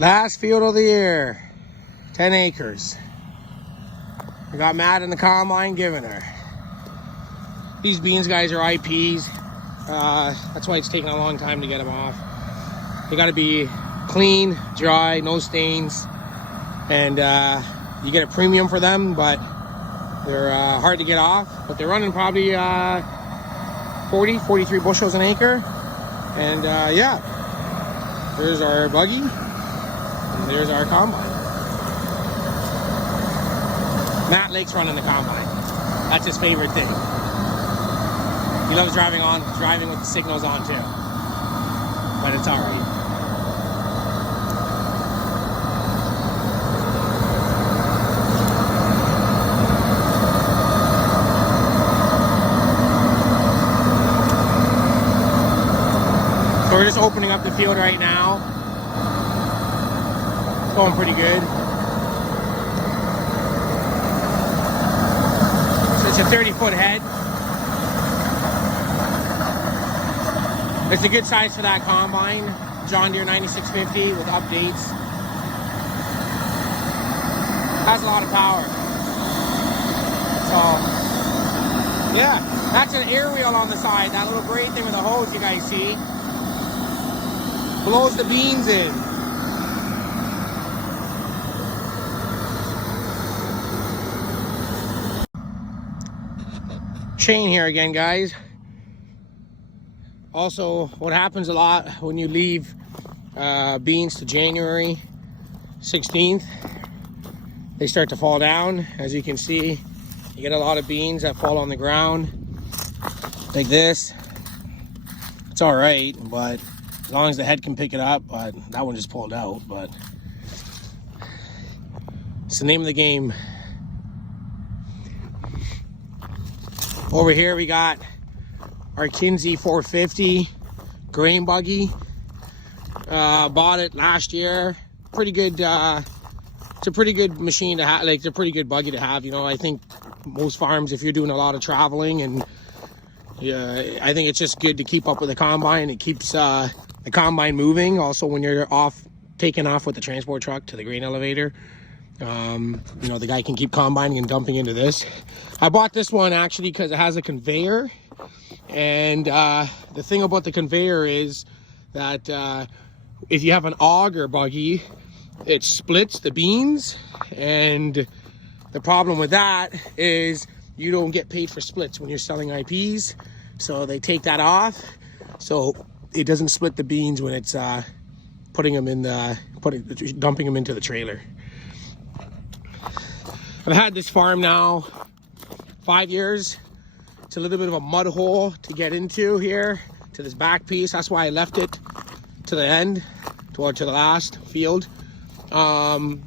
Last field of the year, 10 acres. We got Matt in the combine giving her. These beans, guys, are IPs. That's why it's taking a long time to get them off. They got to be clean, dry, no stains, and you get a premium for them, but they're hard to get off. But they're running probably 43 bushels an acre. And yeah, there's our buggy. There's our combine. Matt Lake's running the combine. That's his favorite thing. He loves driving with the signals on too. But it's alright. So we're just opening up the field right now. Going pretty good. So it's a 30-foot head. It's a good size for that combine. John Deere 9650 with updates. Has a lot of power. So, yeah, that's an air wheel on the side. That little gray thing with the hose you guys see blows the beans in. Chain here again, guys. Also, what happens a lot when you leave beans to January 16th, they start to fall down. As you can see, you get a lot of beans that fall on the ground like this. It's all right, but as long as the head can pick it up. But that one just pulled out, but it's the name of the game. Over here we got our Kinsey 450 grain buggy. Bought it last year. Pretty good. It's a pretty good machine to have. Like, it's a pretty good buggy to have. You know, I think most farms, if you're doing a lot of traveling, and I think it's just good to keep up with the combine. It keeps the combine moving. Also, when you're taking off with the transport truck to the grain elevator, you know, the guy can keep combining and dumping into this. I bought this one actually because it has a conveyor, and the thing about the conveyor is that if you have an auger buggy, it splits the beans, and the problem with that is you don't get paid for splits when you're selling IPs, so they take that off, so it doesn't split the beans when it's dumping them into the trailer. I've had this farm now 5 years. It's a little bit of a mud hole to get into here, to this back piece. That's why I left it to the end, to the last field. I'm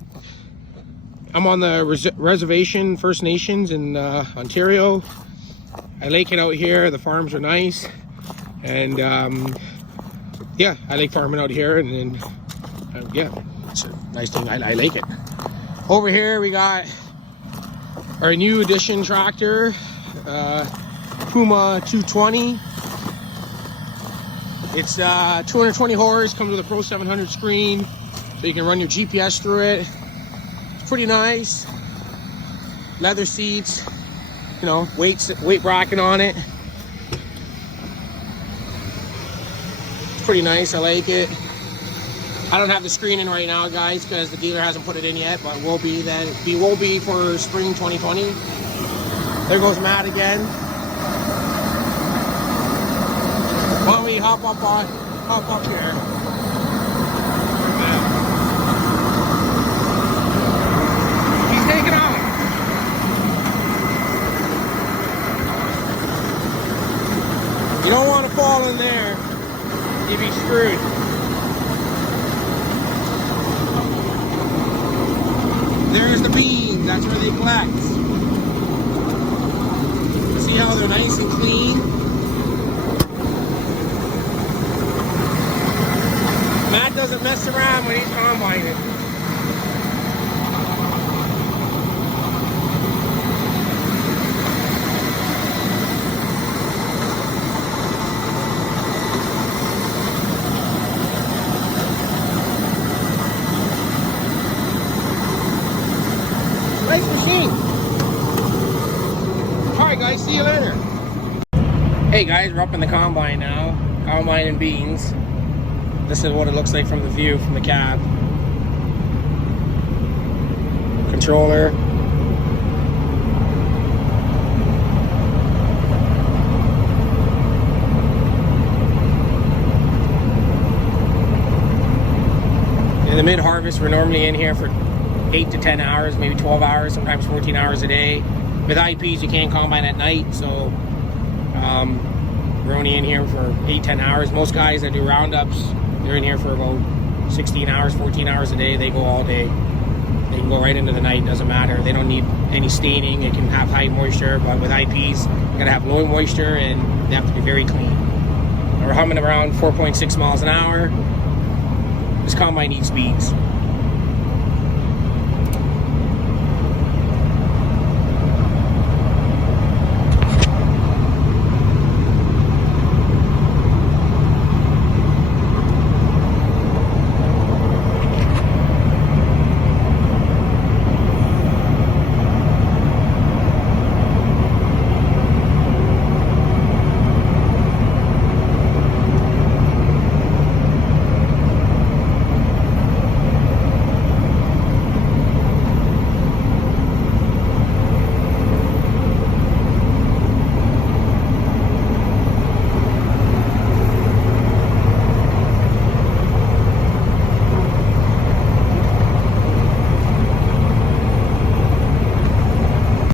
on the reservation, First Nations in Ontario. I like it out here. The farms are nice. And yeah, I like farming out here. And then, yeah, it's a nice thing. I like it. Over here we got our new edition tractor, Puma 220. It's 220 horse, comes with a Pro 700 screen, so you can run your GPS through it. It's pretty nice. Leather seats, you know, weight bracket on it. It's pretty nice, I like it. I don't have the screen in right now, guys, because the dealer hasn't put it in yet, but will be for spring 2020. There goes Matt again. Why don't we hop up here? He's taking off. You don't want to fall in there. You'd be screwed. There's the beans, that's where they collect. See how they're nice and clean? Matt doesn't mess around when he's combining. guys. See you later. Hey guys, we're up in the combine now. Combine and beans. This is what it looks like from the view from the cab. Controller. In the mid-harvest, we're normally in here for 8 to 10 hours, maybe 12 hours, sometimes 14 hours a day. With IPs, you can't combine at night, so we're only in here for 8-10 hours. Most guys that do roundups, they're in here for about 16 hours, 14 hours a day. They go all day. They can go right into the night, doesn't matter. They don't need any staining. It can have high moisture, but with IPs, you gotta have low moisture and they have to be very clean. We're humming around 4.6 miles an hour. This combine needs beans.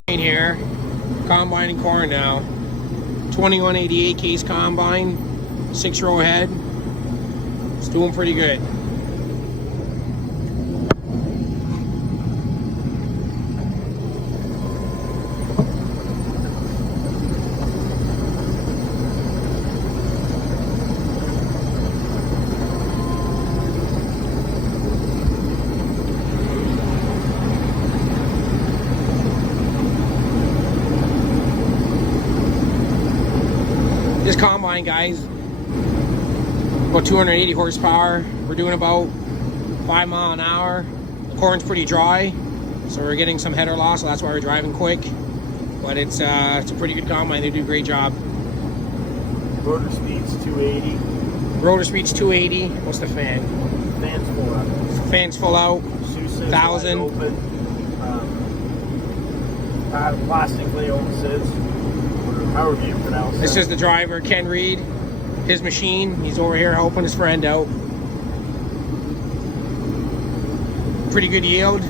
Here, combining corn now. 2188 case combine, 6-row head. It's doing pretty good. This combine, guys, about 280 horsepower. We're doing about 5 miles an hour. The corn's pretty dry, so we're getting some header loss, so that's why we're driving quick. But it's a pretty good combine. They do a great job. Rotor speed's 280. Rotor speed's 280. What's the fan? Fan's full out. Fan's full out. 1,000. Open. Plastically opens. However you pronounce it. This is the driver, Ken Reed. His machine. He's over here helping his friend out. Pretty good yield.